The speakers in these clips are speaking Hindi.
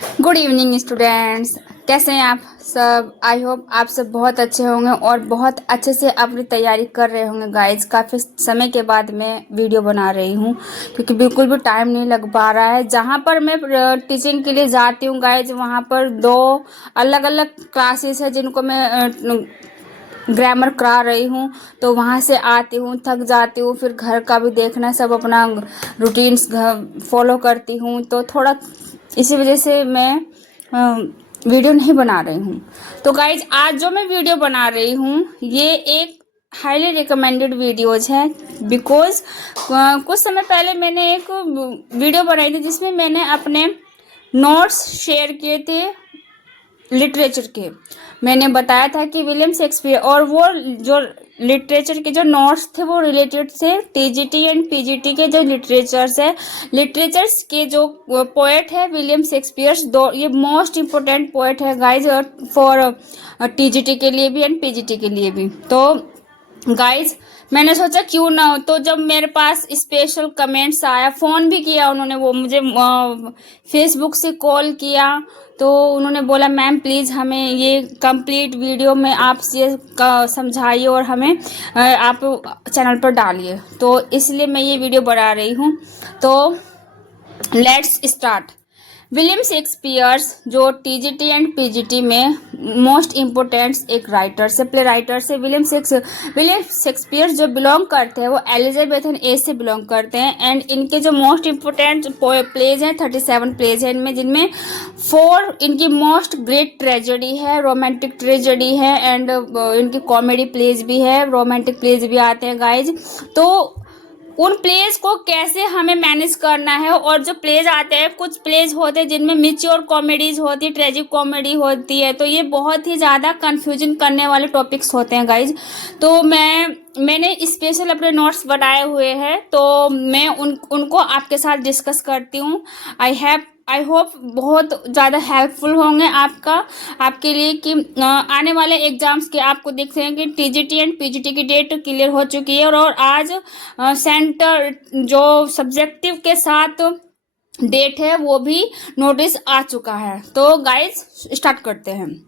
गुड इवनिंग स्टूडेंट्स, कैसे हैं आप सब। आई होप आप सब बहुत अच्छे होंगे और बहुत अच्छे से अपनी तैयारी कर रहे होंगे। गाइज काफ़ी समय के बाद मैं वीडियो बना रही हूँ क्योंकि बिल्कुल भी टाइम नहीं लग पा रहा है। जहाँ पर मैं टीचिंग के लिए जाती हूँ गाइज, वहाँ पर 2 अलग अलग क्लासेस है जिनको मैं ग्रामर करा रही हूँ। तो वहाँ से आती हूँ, थक जाती हूँ, फिर घर का भी देखना, सब अपना रूटीन्स फॉलो करती हूँ। तो थोड़ा इसी वजह से मैं वीडियो नहीं बना रही हूँ। तो गाइज आज जो मैं वीडियो बना रही हूँ ये एक हाईली रिकमेंडेड वीडियोज है बिकॉज कुछ समय पहले मैंने एक वीडियो बनाई थी जिसमें मैंने अपने नोट्स शेयर किए थे लिटरेचर के। मैंने बताया था कि विलियम शेक्सपियर, और वो जो लिटरेचर के जो नोट्स थे वो रिलेटेड थे टीजीटी एंड पीजीटी के जो लिटरेचर्स के जो पोएट है विलियम शेक्सपियर। दो ये मोस्ट इम्पोर्टेंट पोएट है गाइज फॉर टीजीटी के लिए भी एंड पीजीटी के लिए भी। तो गाइज मैंने सोचा क्यों ना हो। तो जब मेरे पास स्पेशल कमेंट्स आया, फ़ोन भी किया उन्होंने, वो मुझे फेसबुक से कॉल किया, तो उन्होंने बोला मैम प्लीज़ हमें ये कंप्लीट वीडियो में आप ये समझाइए और हमें आप चैनल पर डालिए। तो इसलिए मैं ये वीडियो बना रही हूँ। तो लेट्स स्टार्ट। विलियम शेक्सपियर्स जो टीजीटी एंड पीजीटी में मोस्ट इम्पोर्टेंट एक राइटर से, प्ले राइटर से विलियम शेक्सपियर जो बिलोंग करते हैं वो एलिजाबेथन एज से बिलोंग करते हैं। एंड इनके जो मोस्ट इम्पोर्टेंट प्लेज हैं 37 प्लेज हैं इनमें, जिनमें 4 इनकी मोस्ट ग्रेट ट्रेजेडी है, रोमांटिक ट्रेजेडी है, एंड इनकी कॉमेडी प्लेज भी है, रोमांटिक प्लेज भी आते हैं गाइज। तो उन प्लेज को कैसे हमें मैनेज करना है, और जो प्लेज आते हैं कुछ प्लेज होते हैं जिनमें मिच्योर कॉमेडीज होती है, ट्रेजिक कॉमेडी होती है, तो ये बहुत ही ज़्यादा कंफ्यूजन करने वाले टॉपिक्स होते हैं गाइज। तो मैंने स्पेशल अपने नोट्स बनाए हुए हैं, तो मैं उनको आपके साथ डिस्कस करती हूँ। आई होप बहुत ज़्यादा हेल्पफुल होंगे आपके लिए कि आने वाले एग्जाम्स के आपको देख रहे हैं कि टीजीटी एंड पीजीटी की डेट क्लियर हो चुकी है, और आज सेंटर जो सब्जेक्टिव के साथ डेट है वो भी नोटिस आ चुका है। तो गाइज स्टार्ट करते हैं।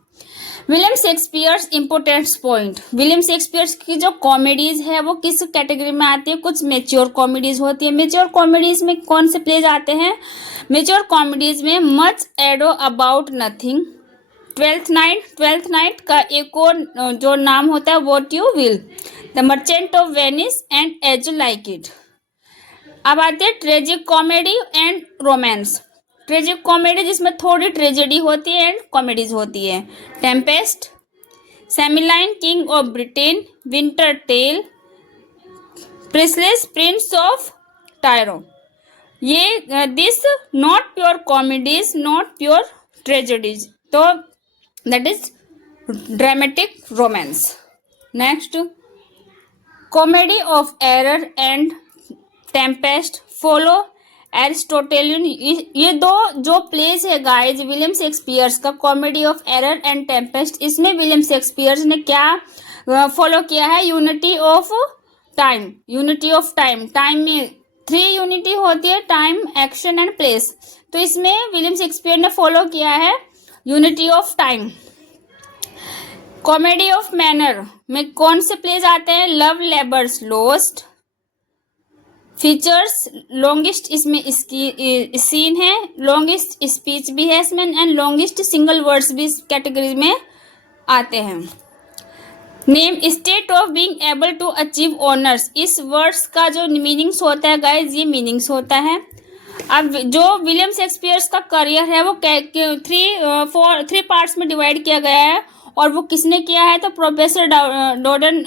William Shakespeare's important point. William Shakespeare's की जो कॉमेडीज है वो किस कैटेगरी में आती है? कुछ मेच्योर कॉमेडीज होती है। मेच्योर कॉमेडीज में कौन से प्लेज आते हैं? मेच्योर कॉमेडीज में much ado about nothing, twelfth night का एक और जो नाम होता है what you will, the merchant of Venice and as you like it. अब आते हैं tragic comedy and romance. Tragic comedy जिसमें थोड़ी ट्रेजेडी होती है एंड कॉमेडीज होती है। Tempest, Cymbeline king of Britain, winter tale, princes prince of Tyre. ये this not pure comedies, not pure tragedies, तो that is dramatic romance. Next, comedy of error and tempest follow Aristotelian. ये 2 जो प्लेज है गाइज विलियम शेक्सपियर्स का, comedy of error and tempest, इसमें विलियम शेक्सपियर्स ने क्या फॉलो किया है? Unity of time. Unity of time, time में 3 यूनिटी होती है, टाइम, एक्शन एंड प्लेस। तो इसमें विलियम शेक्सपियर ने फॉलो किया है unity of time. Comedy of manner में कौन से प्लेज आते हैं? Love labours lost, features longest इसमें इसकी सीन है, लॉन्गेस्ट स्पीच भी है इसमें, एंड लॉन्गेस्ट सिंगल वर्ड्स भी इस कैटेगरी में आते हैं। Name state of being able to achieve honours, इस वर्ड्स का जो मीनिंग्स होता है गाइज ये मीनिंग्स होता है। अब जो विलियम शेक्सपियर्स का करियर है वो 3 पार्ट्स में डिवाइड किया गया है, और वो किसने किया है? तो प्रोफेसर डोडेन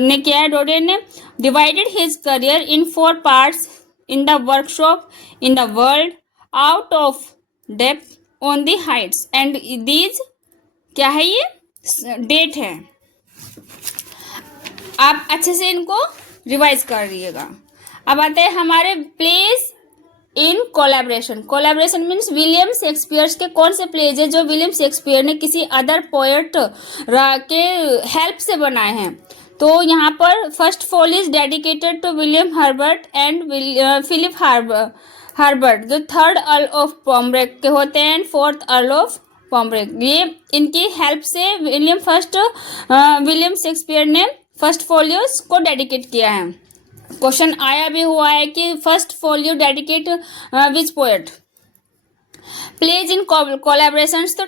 ने किया है। डोडेन ने divided his career in 4 parts, in the workshop, in the world, out of depth, on the Heights, and these क्या है? ये डेट है, आप अच्छे से इनको रिवाइज कर लीजिएगा। अब आते हैं हमारे plays in collaboration. Collaboration means William Shakespeare's के कौन से प्लेज है जो विलियम शेक्सपियर ने किसी अदर पोएट के हेल्प से बनाए हैं। तो यहाँ पर first folio is dedicated to William Herbert and Philip Herbert जो थर्ड अर्ल ऑफ पॉम्ब्रेक के होते हैं and fourth earl of Pembroke, ये इनकी हेल्प से विलियम शेक्सपियर ने फर्स्ट फोलियोज को डेडिकेट किया है। क्वेश्चन आया भी हुआ है कि first folio dedicate which poet. Plays in collaborations, तो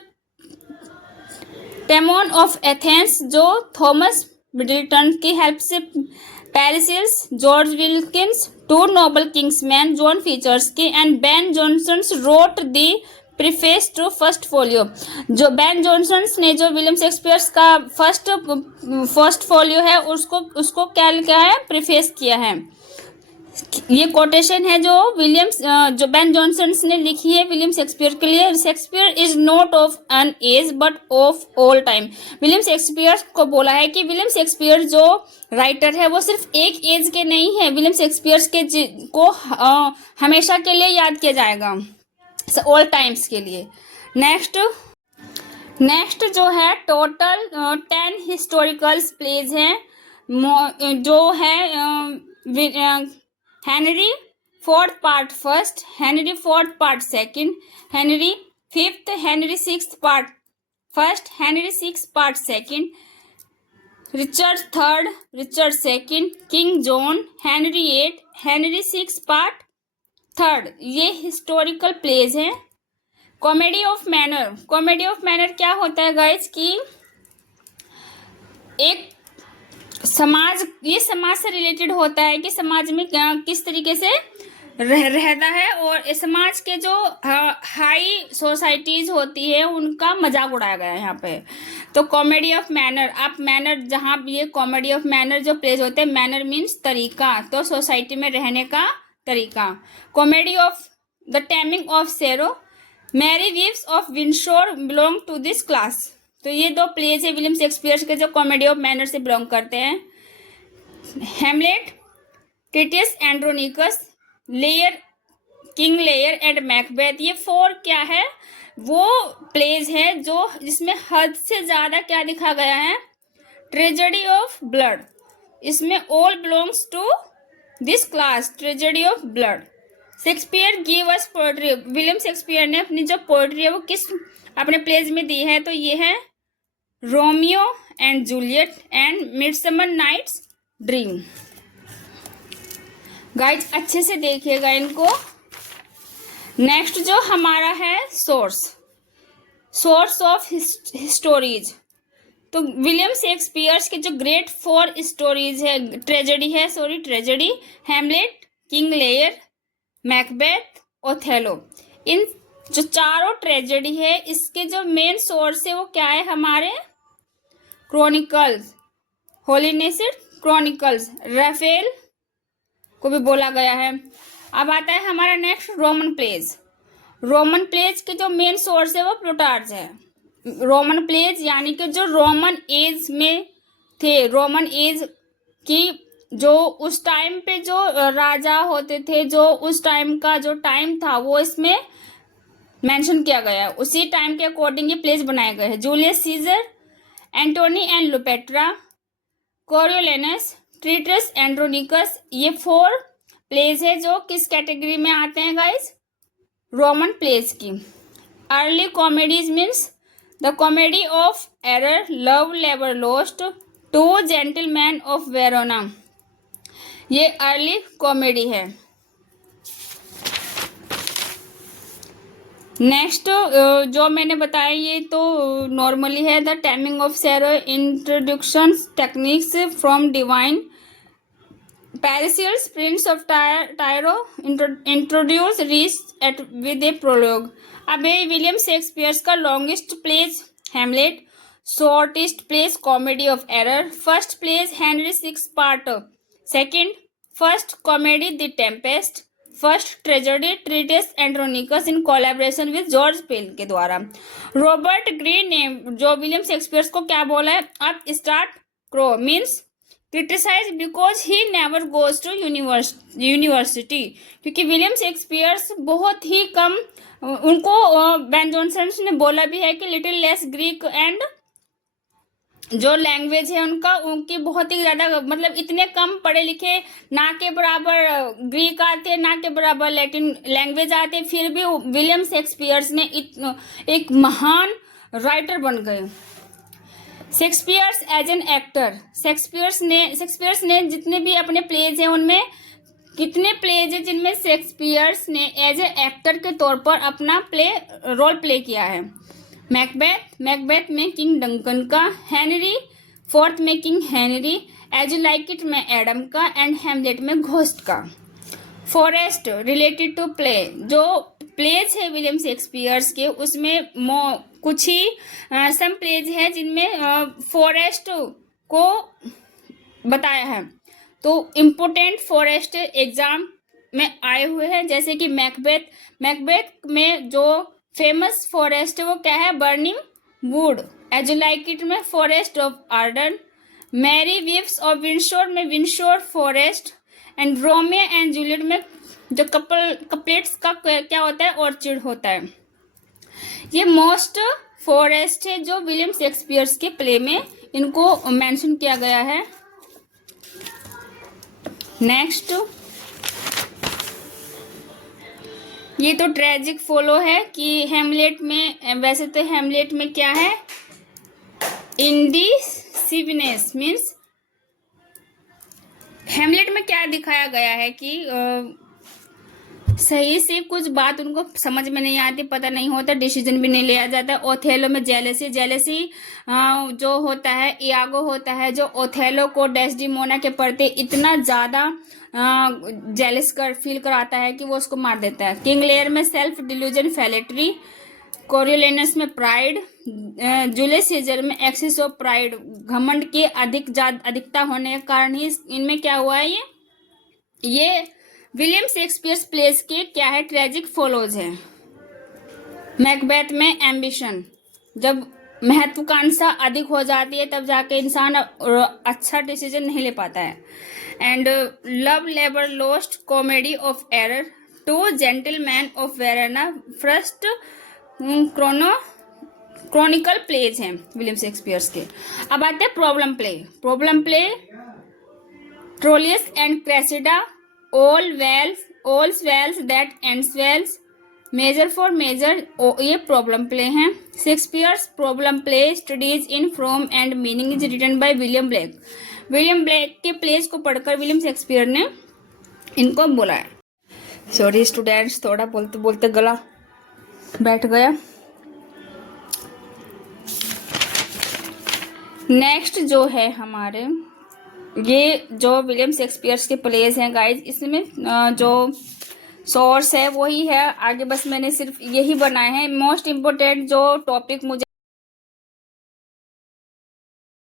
टेमोन ऑफ एथेंस जो थॉमस मिडलटन की हेल्प से, Pericles George Wilkins, two noble Kingsman John features की and Ben Jonson wrote the preface to first folio. जो बेन जॉनसन ने जो विलियम शेक्सपियर का फर्स्ट फोलियो है उसको क्या लिखा है, प्रीफेस किया है। ये कोटेशन है जो बेन जॉनसन ने लिखी है विलियम शेक्सपियर के लिए। Shakespeare is not of an age but of all time. William Shakespeare को बोला है कि विलियम शेक्सपियर जो राइटर है वो सिर्फ एक एज के नहीं है, विलियम शेक्सपियर के को हमेशा के लिए याद किया जाएगा, ऑल टाइम्स के लिए। नेक्स्ट जो है टोटल 10 हिस्टोरिकल प्लेज हैं जो है Henry fourth part first, Henry fourth part second, Henry fifth, Henry sixth part first, Henry six part second, Richard third, Richard second, King John, Henry eight, Henry six part third. ये हिस्टोरिकल प्लेज हैं। Comedy of manner, comedy of manner क्या होता है गाइज कि एक ये समाज से रिलेटेड होता है कि समाज में किस तरीके से रहता है और समाज के जो हाई सोसाइटीज होती है उनका मजाक उड़ाया गया है यहाँ पे। तो कॉमेडी ऑफ मैनर, आप मैनर जहाँ ये कॉमेडी ऑफ मैनर जो प्लेस होते हैं, मैनर मीन्स तरीका, तो सोसाइटी में रहने का तरीका। Comedy of the taming of sero, Mary wives of विंडशोर belong to this class. तो ये दो प्लेज है विलियम शेक्सपियर के जो कॉमेडी ऑफ मैनर से बिलोंग करते हैं। हेमलेट, टिटियस Andronicus, layer, King Lear and Macbeth, ये 4 क्या है, वो प्लेज है जो जिसमें हद से ज्यादा क्या दिखा गया है, ट्रेजेडी ऑफ ब्लड। इसमें all belongs to this class, tragedy of blood. Shakespeare give us poetry, William Shakespeare ने अपनी जो पोएट्री है वो किस अपने प्लेज में दी है, तो ये है Romeo and Juliet and midsummer night's dream. Guys अच्छे से देखिएगा इनको। नेक्स्ट जो हमारा है सोर्स ऑफ स्टोरीज, तो विलियम शेक्सपियर के जो ग्रेट 4 स्टोरीज है, tragedy, Hamlet, King Lear, Macbeth, Othello, इन जो चारों ट्रेजेडी है इसके जो मेन सोर्स है वो क्या है, हमारे क्रॉनिकल्स, होलीनेसिड क्रॉनिकल्स, राफेल को भी बोला गया है। अब आता है हमारा नेक्स्ट रोमन प्लेज के जो मेन सोर्स है वो प्लूटार्च है। रोमन प्लेज यानी कि जो रोमन एज में थे, रोमन एज की जो उस टाइम पे जो राजा होते थे, जो उस टाइम का जो टाइम था वो इसमें मेंशन किया गया है, उसी टाइम के अकॉर्डिंग ये प्लेज बनाए गए हैं। Julius Caesar, Antony and Cleopatra, Coriolanus, Titus Andronicus, ये 4 प्लेज है जो किस कैटेगरी में आते हैं गाइस, रोमन प्लेज की। Early comedies means the comedy of error, love लेवर lost, two gentleman of Verona, ये अर्ली कॉमेडी है। नेक्स्ट जो मैंने बताया ये तो नॉर्मली है, the taming of shrew, introduction techniques from divine, Pericles prince of Tyre, introduce reach at with a prologue. अब ये विलियम शेक्सपियर का longest plays Hamlet, shortest plays comedy of error, first plays Henry six part second, first comedy the tempest, first tragedy Titus Andronicus in collaboration with George Peele के द्वारा। रॉबर्ट ग्रीन ने जो विलियम शेक्सपियर को क्या बोला है, अब start crow means criticise because he never goes to university, क्योंकि विलियम शेक्सपियर बहुत ही कम, उनको बेन जॉनसन ने बोला भी है कि लिटिल लेस ग्रीक एंड जो लैंग्वेज है उनका, उनकी बहुत ही ज़्यादा, मतलब इतने कम पढ़े लिखे, ना के बराबर ग्रीक आते, ना के बराबर लैटिन लैंग्वेज आते, फिर भी विलियम शेक्सपियर्स ने एक महान राइटर बन गए। Shakespeare's as an actor, Shakespeare's ने जितने भी अपने प्लेज हैं उनमें कितने प्लेज हैं जिनमें शेक्सपियर्स ने एज ए एक्टर के तौर पर अपना रोल प्ले किया है। मैकबेथ में किंग डंकन का, हेनरी फोर्थ में King Henry, as you like it में एडम का, एंड हेमलेट में घोस्ट का। फॉरेस्ट रिलेटेड टू प्ले, जो प्लेज है विलियम शेक्सपियर्स के उसमें कुछ ही सम प्लेज है जिनमें फॉरेस्ट को बताया है, तो इम्पोर्टेंट फॉरेस्ट एग्जाम में आए हुए हैं, जैसे कि मैकबेथ में जो फेमस फॉरेस्ट वो क्या है, burning wood. As you like it में forest of Arden, merry wives of Windsor में Windsor forest, and Romeo and Juliet में जो कपलेट्स का क्या होता है, ऑर्चिड होता है। ये मोस्ट फॉरेस्ट है जो विलियम शेक्सपियर्स के प्ले में इनको मेंशन किया गया है। नेक्स्ट, ये तो ट्रेजिक फॉलो है कि हेमलेट में, वैसे तो हेमलेट में क्या है, इंडिसिवनेस मीन्स हेमलेट में क्या दिखाया गया है कि सही से कुछ बात उनको समझ में नहीं आती, पता नहीं होता, डिसीजन भी नहीं लिया जाता। ओथेलो में जेलेसी जो होता है, इयागो होता है जो ओथेलो को डेस्डिमोना के प्रति इतना ज़्यादा जेलस फील कराता है कि वो उसको मार देता है। किंग लेयर में सेल्फ डिल्यूजन फैलेटरी, कोरियोलेनस में प्राइड, जूलियस सीजर में एक्सेस ऑफ प्राइड, घमंड की अधिकता होने के कारण ही इनमें क्या हुआ है, ये विलियम शेक्सपियर्स प्लेस के क्या है, ट्रेजिक फॉलोज है। मैकबेथ में एम्बिशन, जब महत्वाकांक्षा अधिक हो जाती है तब जाके इंसान अच्छा डिसीजन नहीं ले पाता है। And love labour lost, comedy of error, two gentleman of Verona, first chronicle plays हैं विलियम शेक्सपियर्स के। अब आते हैं problem play, Troilus and Cressida, all wells that ends wells, measure for measure, ये प्रॉब्लम प्ले हैं। Shakespeare's problem play studies in form and meaning is written by William Blake के प्लेस को पढ़कर विलियम शेक्सपियर ने इनको बोला है। सॉरी स्टूडेंट्स, थोड़ा बोलते बोलते गला बैठ गया। नेक्स्ट जो है हमारे, ये जो विलियम शेक्सपियर्स के प्लेज हैं गाइज, इसमें जो सोर्स है वही है, आगे बस मैंने सिर्फ यही बनाए हैं। मोस्ट इम्पोर्टेंट जो टॉपिक मुझे